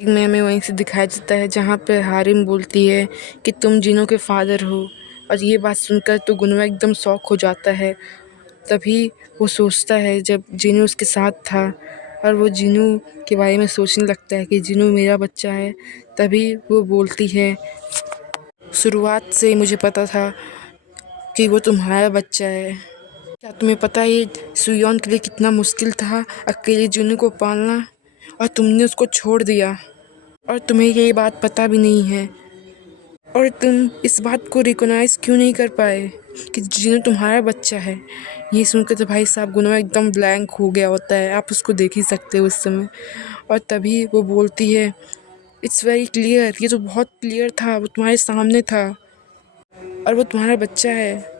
में हमें वहीं से दिखाया जाता है जहाँ पे हारिम बोलती है कि तुम जिनों के फादर हो। और ये बात सुनकर तो गुनवा एकदम शॉक हो जाता है। तभी वो सोचता है जब जिनू उसके साथ था और वो जिनू के बारे में सोचने लगता है कि जिनू मेरा बच्चा है। तभी वो बोलती है, शुरुआत से मुझे पता था कि वो तुम्हारा बच्चा है। क्या तुम्हें पता है ये सुयोन के लिए कितना मुश्किल था अकेले जिनू को पालना, और तुमने उसको छोड़ दिया और तुम्हें ये बात पता भी नहीं है। और तुम इस बात को रिकॉग्नाइज क्यों नहीं कर पाए कि जिन्हों तुम्हारा बच्चा है। ये सुनकर तो भाई साहब गुनवा एकदम ब्लैंक हो गया होता है। आप उसको देख ही सकते हो उस समय। और तभी वो बोलती है, इट्स वेरी क्लियर, ये तो बहुत क्लियर था, वो तुम्हारे सामने था और वो तुम्हारा बच्चा है।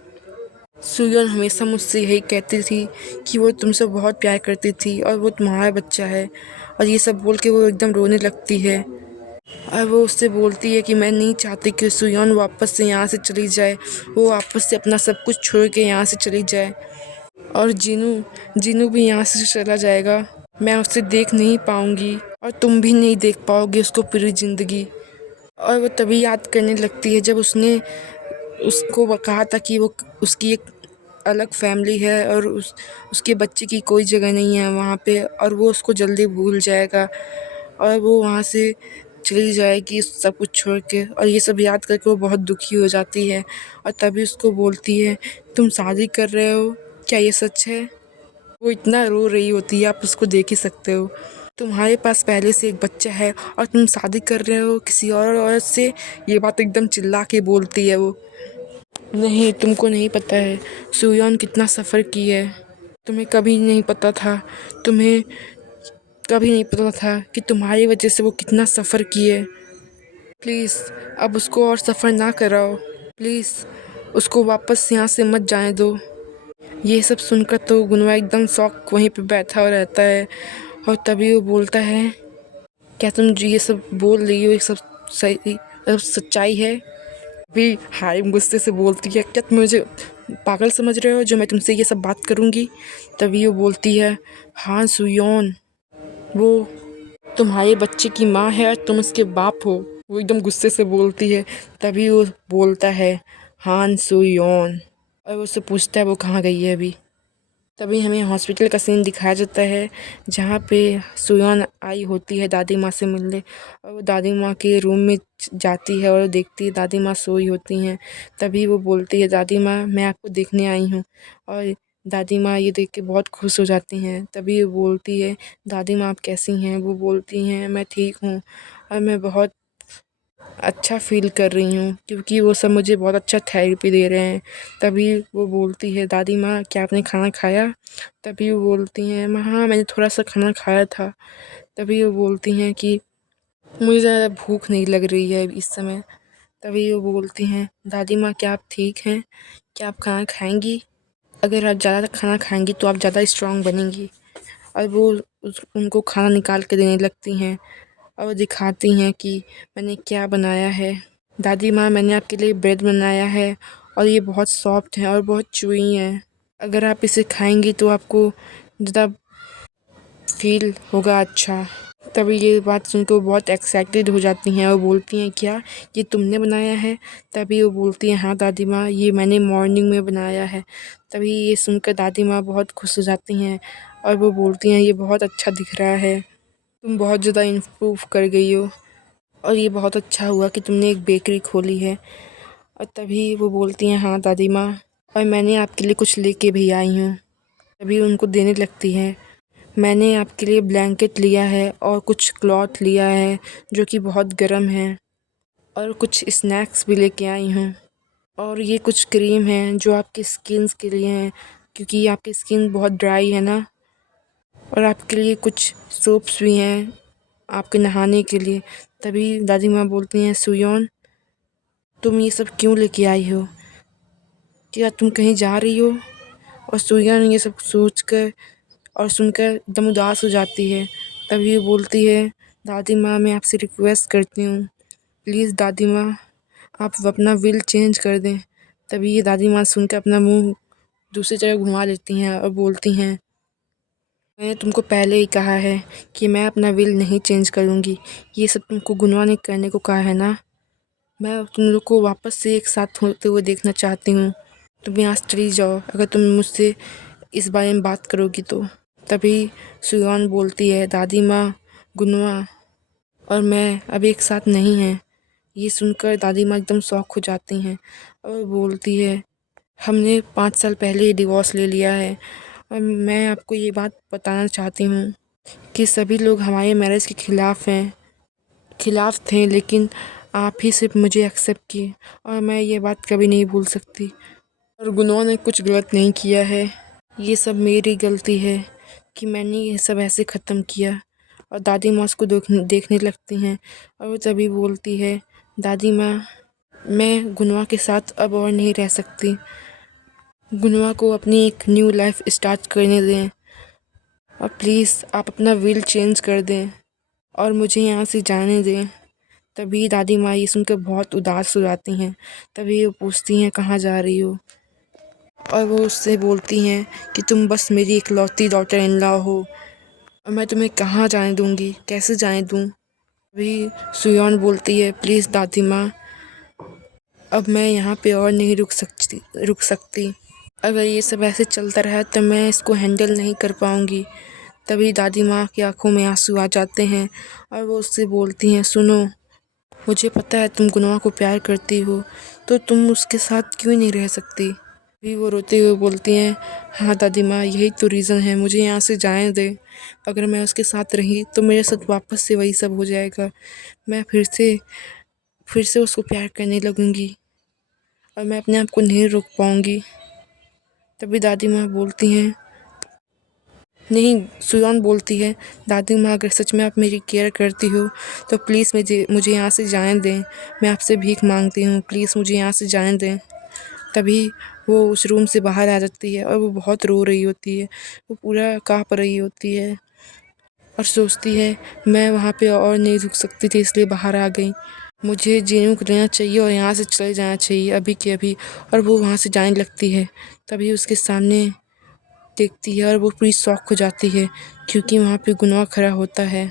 सुयोन हमेशा मुझसे यही कहती थी कि वो तुमसे बहुत प्यार करती थी और वो तुम्हारा बच्चा है। और ये सब बोल के वो एकदम रोने लगती है और वो उससे बोलती है कि मैं नहीं चाहती कि सुयोन वापस से यहाँ से चली जाए, वो वापस से अपना सब कुछ छोड़ के यहाँ से चली जाए। और जिनू जिनू भी यहाँ से चला जाएगा, मैं उसे देख नहीं पाऊँगी और तुम भी नहीं देख पाओगे उसको पूरी ज़िंदगी। और वो तभी याद करने लगती है जब उसने उसको कहा था कि वो उसकी एक अलग फैमिली है और उसके बच्चे की कोई जगह नहीं है वहाँ पे, और वो उसको जल्दी भूल जाएगा और वो वहाँ से चली जाएगी सब कुछ छोड़ के। और ये सब याद करके वो बहुत दुखी हो जाती है और तभी उसको बोलती है, तुम शादी कर रहे हो, क्या ये सच है? वो इतना रो रही होती है, आप उसको देख ही सकते हो। तुम्हारे पास पहले से एक बच्चा है और तुम शादी कर रहे हो किसी और औरत से, ये बात एकदम चिल्ला के बोलती है वो। नहीं, तुमको नहीं पता है सुयोन कितना सफ़र की है। तुम्हें कभी नहीं पता था, तुम्हें कभी नहीं पता था कि तुम्हारी वजह से वो कितना सफ़र की है। प्लीज़ अब उसको और सफ़र ना कराओ, प्लीज़ उसको वापस यहाँ से मत जाने दो। ये सब सुनकर तो गुनवा एकदम शॉक वहीं पे बैठा हुआ रहता है। और तभी वो बोलता है, क्या तुम जो ये सब बोल रही हो ये सब सही सच्चाई है? भी हारिम गुस्से से बोलती है, क्या तुम मुझे पागल समझ रहे हो जो मैं तुमसे ये सब बात करूँगी? तभी वो बोलती है, हाँ सुयोन, वो तुम्हारे बच्चे की माँ है और तुम उसके बाप हो। वो एकदम गुस्से से बोलती है। तभी वो बोलता है, हान सुयोन, और वो उससे पूछता है वो कहाँ गई है अभी। तभी हमें हॉस्पिटल का सीन दिखाया जाता है जहाँ पे सुयोन आई होती है दादी माँ से मिलने, और वो दादी माँ के रूम में जाती है और देखती है दादी माँ सोई होती हैं। तभी वो बोलती है, दादी माँ मैं आपको देखने आई हूँ। और दादी माँ ये देख के बहुत खुश हो जाती हैं। तभी वो बोलती है, दादी माँ आप कैसी हैं? वो बोलती हैं, मैं ठीक हूँ और मैं बहुत अच्छा फ़ील कर रही हूँ क्योंकि वो सब मुझे बहुत अच्छा थेरेपी दे रहे हैं। तभी वो बोलती है, दादी माँ क्या आपने खाना खाया? तभी वो बोलती हैं, माँ हाँ मैंने थोड़ा सा खाना खाया था। तभी वो बोलती हैं कि मुझे ज़्यादा भूख नहीं लग रही है इस समय। तभी वो बोलती हैं, दादी माँ क्या आप ठीक हैं? क्या आप खाना खाएंगी? अगर आप ज़्यादा खाना खाएंगी तो आप ज़्यादा स्ट्रांग बनेंगी। और वो उनको खाना निकाल के देने लगती हैं और दिखाती हैं कि मैंने क्या बनाया है। दादी माँ मैंने आपके लिए ब्रेड बनाया है और ये बहुत सॉफ्ट है और बहुत चूई है। अगर आप इसे खाएंगी तो आपको ज़्यादा फील होगा अच्छा। तभी ये बात सुनकर वो बहुत एक्साइटेड हो जाती हैं और बोलती हैं, क्या ये तुमने बनाया है? तभी वो बोलती हैं, हाँ दादी माँ ये मैंने मॉर्निंग में बनाया है। तभी ये सुनकर दादी माँ बहुत खुश हो जाती हैं और वो बोलती हैं, ये बहुत अच्छा दिख रहा है, तुम बहुत ज़्यादा इम्प्रूव कर गई हो और ये बहुत अच्छा हुआ कि तुमने एक बेकरी खोली है। और तभी वो बोलती हैं, हाँ दादी माँ और मैंने आपके लिए कुछ लेके भी आई हूँ। तभी उनको देने लगती हैं, मैंने आपके लिए ब्लैंकेट लिया है और कुछ क्लॉथ लिया है जो कि बहुत गर्म है, और कुछ स्नैक्स भी लेके आई हूँ। और ये कुछ क्रीम है जो आपकी स्किन के लिए हैं क्योंकि आपकी स्किन बहुत ड्राई है ना। और आपके लिए कुछ सोप्स भी हैं आपके नहाने के लिए। तभी दादी माँ बोलती हैं, सुयोन तुम ये सब क्यों लेके आई हो? क्या तुम कहीं जा रही हो? और सुयोन ये सब सोचकर और सुनकर एकदम उदास हो जाती है। तभी वो बोलती है, दादी माँ मैं आपसे रिक्वेस्ट करती हूँ, प्लीज़ दादी माँ आप अपना विल चेंज कर दें। तभी ये दादी माँ सुनकर अपना मुंह दूसरी जगह घुमा लेती हैं और बोलती हैं, मैंने तुमको पहले ही कहा है कि मैं अपना विल नहीं चेंज करूँगी। ये सब तुमको गुनवा ने करने को कहा है ना। मैं तुम लोग को वापस से एक साथ होते हुए देखना चाहती हूँ। तुम यहाँ से चली जाओ अगर तुम मुझसे इस बारे में बात करोगी तो। तभी सुयान बोलती है, दादी माँ, गुनवा और मैं अब एक साथ नहीं हैं। ये सुनकर दादी माँ एकदम शॉक हो जाती हैं और बोलती है, हमने 5 साल पहले ही डिवोर्स ले लिया है और मैं आपको ये बात बताना चाहती हूँ कि सभी लोग हमारे मैरिज के खिलाफ थे, लेकिन आप ही सिर्फ मुझे एक्सेप्ट किए और मैं ये बात कभी नहीं भूल सकती। और गुनवा ने कुछ गलत नहीं किया है, ये सब मेरी गलती है कि मैंने ये सब ऐसे ख़त्म किया। और दादी माँ उसको देखने लगती हैं और वो तभी बोलती है, दादी माँ, मैं गुनवा के साथ अब और नहीं रह सकती। गुनवा को अपनी एक न्यू लाइफ स्टार्ट करने दें और प्लीज़ आप अपना विल चेंज कर दें और मुझे यहाँ से जाने दें। तभी दादी माँ ये सुनकर बहुत उदास हो जाती हैं। तभी वो पूछती हैं, कहाँ जा रही हो? और वो उससे बोलती हैं कि तुम बस मेरी इकलौती डॉटर इन लॉ हो और मैं तुम्हें कहाँ जाने दूँगी, कैसे जाने दूँ? तभी सुयान बोलती है, प्लीज़ दादी माँ, अब मैं यहाँ पे और नहीं रुक सकती। अगर ये सब ऐसे चलता रहा तो मैं इसको हैंडल नहीं कर पाऊँगी। तभी दादी माँ की आंखों में आंसू आ जाते हैं और वो उससे बोलती हैं, सुनो, मुझे पता है तुम गुनवा को प्यार करती हो, तो तुम उसके साथ क्यों नहीं रह सकती? भी वो रोते हुए बोलती हैं, हाँ दादी माँ, यही तो रीज़न है, मुझे यहाँ से जाने दे। अगर मैं उसके साथ रही तो मेरे साथ वापस से वही सब हो जाएगा। मैं फिर से उसको प्यार करने लगूँगी और मैं अपने आप को नहीं रोक पाऊँगी। तभी दादी माँ बोलती हैं, नहीं, सुयान बोलती है, दादी माँ, अगर सच में आप मेरी केयर करती हो तो प्लीज़ मुझे यहाँ से जाने दें। मैं आपसे भीख मांगती हूँ, प्लीज़ मुझे यहाँ से जाने दें। तभी वो उस रूम से बाहर आ जाती है और वो बहुत रो रही होती है। वो पूरा काँप रही होती है और सोचती है, मैं वहाँ पे और नहीं रुक सकती थी, इसलिए बाहर आ गई। मुझे जीनू को लेना चाहिए और यहाँ से चले जाना चाहिए अभी के अभी। और वो वहाँ से जाने लगती है। तभी उसके सामने देखती है और वो पूरी शॉक हो जाती है क्योंकि वहाँ पे गुनवा खड़ा होता है।